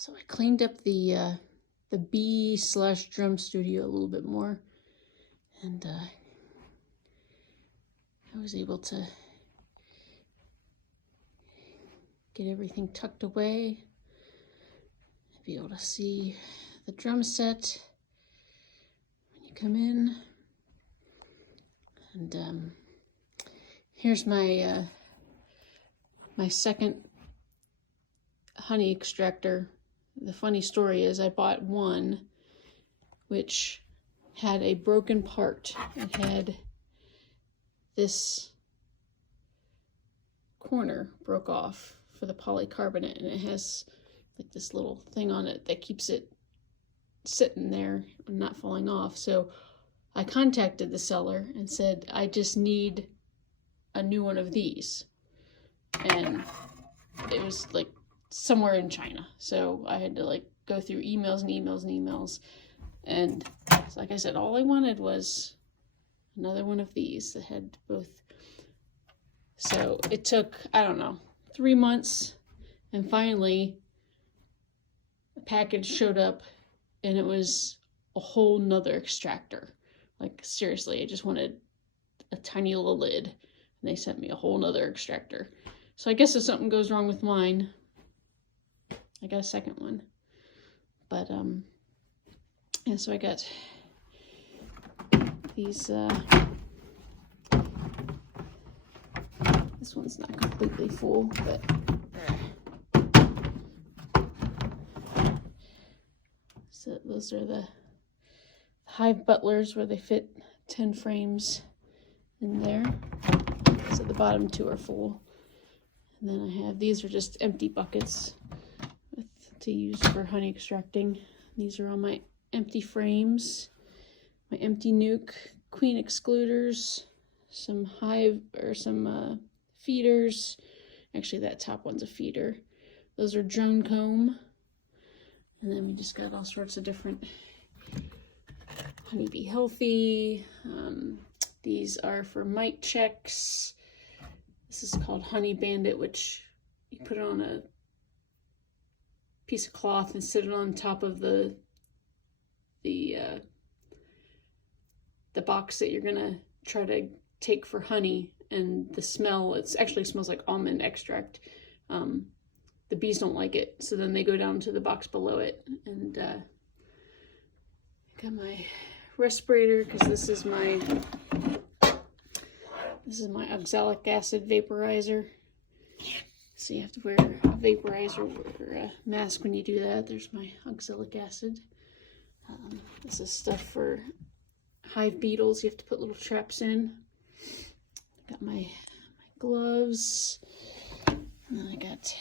So I cleaned up the bee/drum studio a little bit more, and I was able to get everything tucked away. Be able to see the drum set when you come in. And here's my my second honey extractor. The funny story is I bought one which had a broken part. It had this corner broke off for the polycarbonate, and it has like this little thing on it that keeps it sitting there and not falling off. So I contacted the seller and said, I just need a new one of these. And it was like somewhere in China. So I had to like go through emails and emails and emails. And like I said, all I wanted was another one of these that had both. So it took, I don't know, 3 months, and finally a package showed up, and it was a whole nother extractor. Like seriously, I just wanted a tiny little lid, and they sent me a whole nother extractor. So I guess if something goes wrong with mine, I got a second one. But yeah, so I got these this one's not completely full, but so those are the Hive Butlers, where they fit 10 frames in there. So the bottom two are full. And then I have, these are just empty buckets to use for honey extracting. These are all my empty frames, my empty nuke, queen excluders, some hive, or some feeders. Actually, that top one's a feeder. Those are drone comb. And then we just got all sorts of different Honeybee Healthy. These are for mite checks. This is called Honey Bandit, which you put it on a piece of cloth and sit it on top of the box that you're gonna try to take for honey. And the smell, it actually smells like almond extract. The bees don't like it, so then they go down to the box below it. And got my respirator, because this is my oxalic acid vaporizer. So you have to wear a vaporizer or a mask when you do that. There's my oxalic acid. This is stuff for hive beetles. You have to put little traps in. Got my gloves. And then I got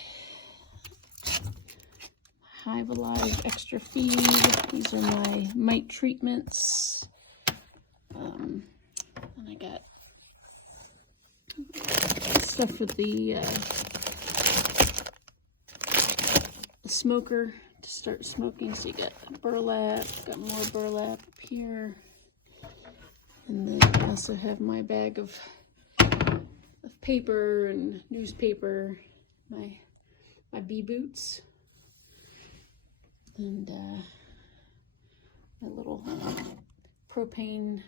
Hive Alive extra feed. These are my mite treatments. And I got stuff for the smoker to start smoking. So you got burlap, got more burlap up here. And then I also have my bag of paper and newspaper, my bee boots, and my little propane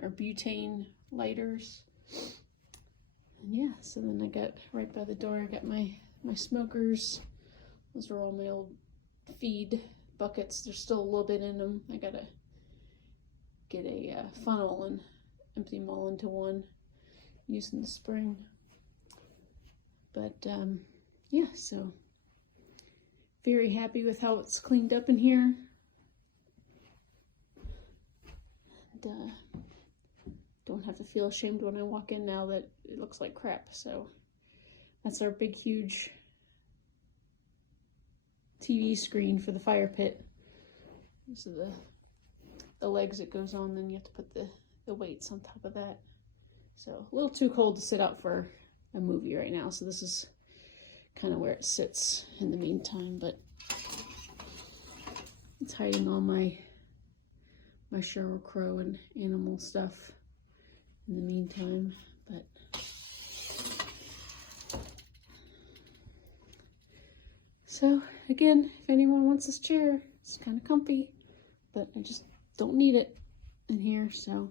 or butane lighters. And yeah, so then I got right by the door, I got my smokers. Those are all my old feed buckets. There's still a little bit in them. I gotta get a funnel and empty them all into one using the spring. But yeah, so very happy with how it's cleaned up in here. And don't have to feel ashamed when I walk in now that it looks like crap. So that's our big, huge TV screen for the fire pit. These are the legs it goes on, then you have to put the weights on top of that. So a little too cold to sit out for a movie right now, so this is kind of where it sits in the meantime, but it's hiding all my Sheryl Crow and animal stuff in the meantime. But So again, if anyone wants this chair, it's kind of comfy, but I just don't need it in here, so